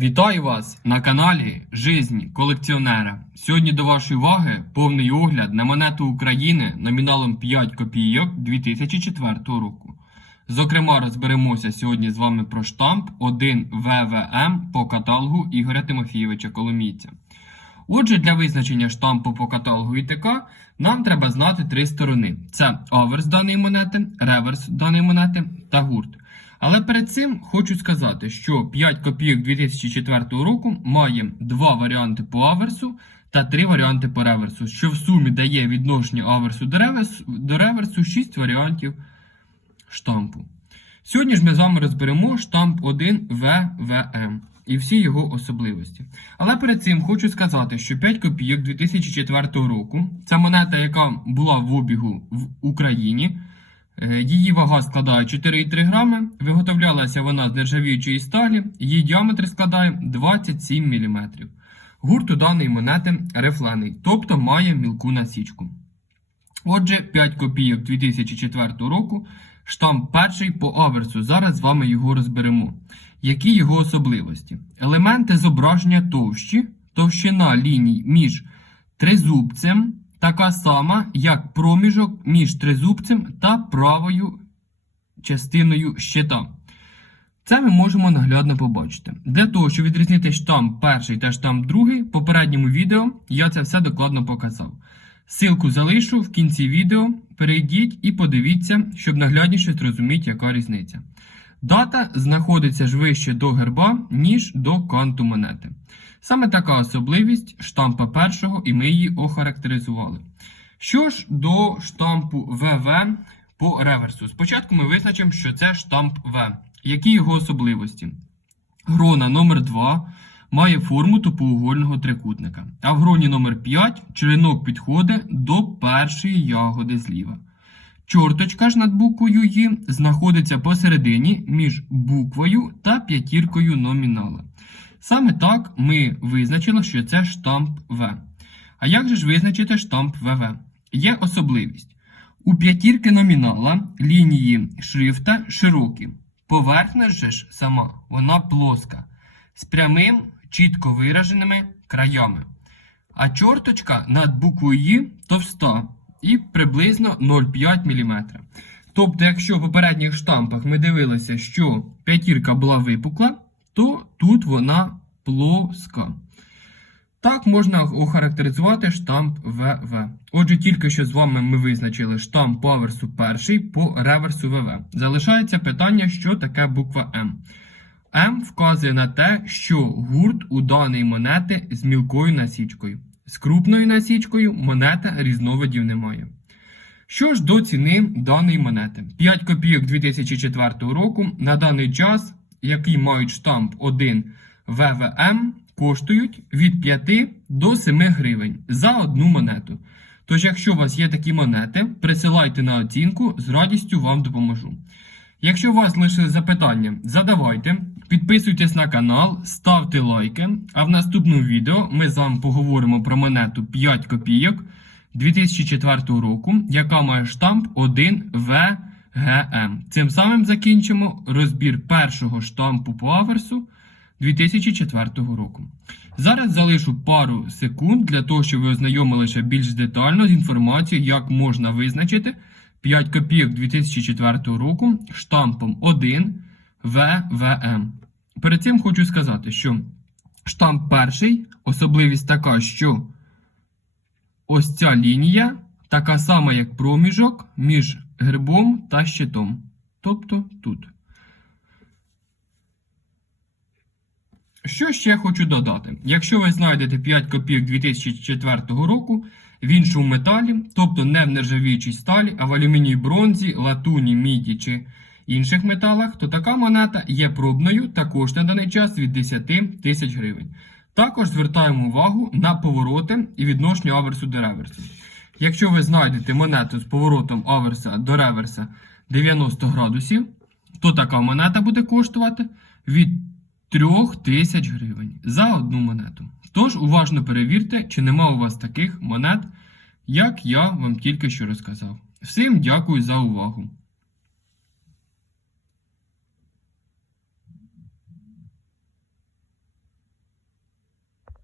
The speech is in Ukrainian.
Вітаю вас на каналі Жизнь колекціонера. Сьогодні до вашої уваги повний огляд на монету України номіналом 5 копійок 2004 року. Зокрема, розберемося сьогодні з вами про штамп 1 ВВМ по каталогу Ігоря Тимофійовича Коломійця. Отже, для визначення штампу по каталогу ІТК нам треба знати три сторони: це аверс даної монети, реверс даної монети та гурт. Але перед цим хочу сказати, що 5 копійок 2004 року має два варіанти по аверсу та три варіанти по реверсу, що в сумі дає відношення аверсу до реверсу, до реверсу 6 варіантів штампу. Сьогодні ж ми з вами розберемо штамп 1 ВВМ і всі його особливості. Але перед цим хочу сказати, що 5 копійок 2004 року це монета, яка була в обігу в Україні. Е, Її вага складає 4,3 грами, виготовлялася вона з нержавіючої сталі, її діаметр складає 27 мм. Гурт у даної монети рифлений, тобто має мілку насічку. Отже, 5 копійок 2004 року, штамп перший по аверсу. Зараз з вами його розберемо. Які його особливості? Елементи зображення товщі, товщина ліній між тризубцем така сама, як проміжок між тризубцем та правою частиною щита. Це ми можемо наглядно побачити. Для того, щоб відрізнити штамп перший та штамп другий, в попередньому відео я це все докладно показав. Силку залишу в кінці відео. Перейдіть і подивіться, щоб наглядніше зрозуміти, яка різниця. Дата знаходиться ж вище до герба, ніж до канту монети. Саме така особливість штампа першого, і ми її охарактеризували. Що ж до штампу ВВ по реверсу. Спочатку ми визначимо, що це штамп В. Які його особливості? Грона номер 2 має форму тупоугольного трикутника, а в гроні номер 5 черенок підходить до першої ягоди зліва. Чорточка ж над буквою «Ї» знаходиться посередині між буквою та п'ятіркою номінала. Саме так ми визначили, що це штамп В. А як же ж визначити штамп ВВ? Є особливість. У п'ятірки номінала лінії шрифта широкі. Поверхня же ж сама, вона плоска, з прямим, чітко вираженими краями. А чорточка над буквою «Ї» товста і приблизно 0,5 мм. Тобто, якщо в попередніх штампах ми дивилися, що п'ятірка була випукла, то тут вона плоска. Так можна охарактеризувати штамп ВВ. Отже, тільки що з вами ми визначили штамп по аверсу перший по реверсу ВВ. Залишається питання, що таке буква М. М вказує на те, що гурт у даної монети з мілкою насічкою. З крупною насічкою монета різновидів немає. Що ж до ціни даної монети? 5 копійок 2004 року на даний час, які мають штамп 1 ВВМ, коштують від 5 до 7 гривень за одну монету. Тож, якщо у вас є такі монети, присилайте на оцінку, з радістю вам допоможу. Якщо у вас лише запитання, задавайте, підписуйтесь на канал, ставте лайки. А в наступному відео ми з вами поговоримо про монету 5 копійок 2004 року, яка має штамп 1 ВГМ. Цим самим закінчимо розбір першого штампу по аверсу 2004 року. Зараз залишу пару секунд для того, щоб ви ознайомилися більш детально з інформацією, як можна визначити 5 копійок 2004 року штампом 1 ВВМ. Перед цим хочу сказати, що штамп перший, особливість така, що ось ця лінія така сама, як проміжок між грибом та щитом. Тобто тут. Що ще хочу додати? Якщо ви знайдете 5 копійок 2004 року в іншому металі, тобто не в нержавіючій сталі, а в алюмінії бронзі, латуні, міді чи інших металах, то така монета є пробною та коштує на даний час від 10 тисяч гривень. Також звертаємо увагу на повороти і відношення аверсу до реверсу. Якщо ви знайдете монету з поворотом аверса до реверса 90 градусів, то така монета буде коштувати від 3000 тисяч гривень за одну монету. Тож уважно перевірте, чи нема у вас таких монет, як я вам тільки що розказав. Всім дякую за увагу!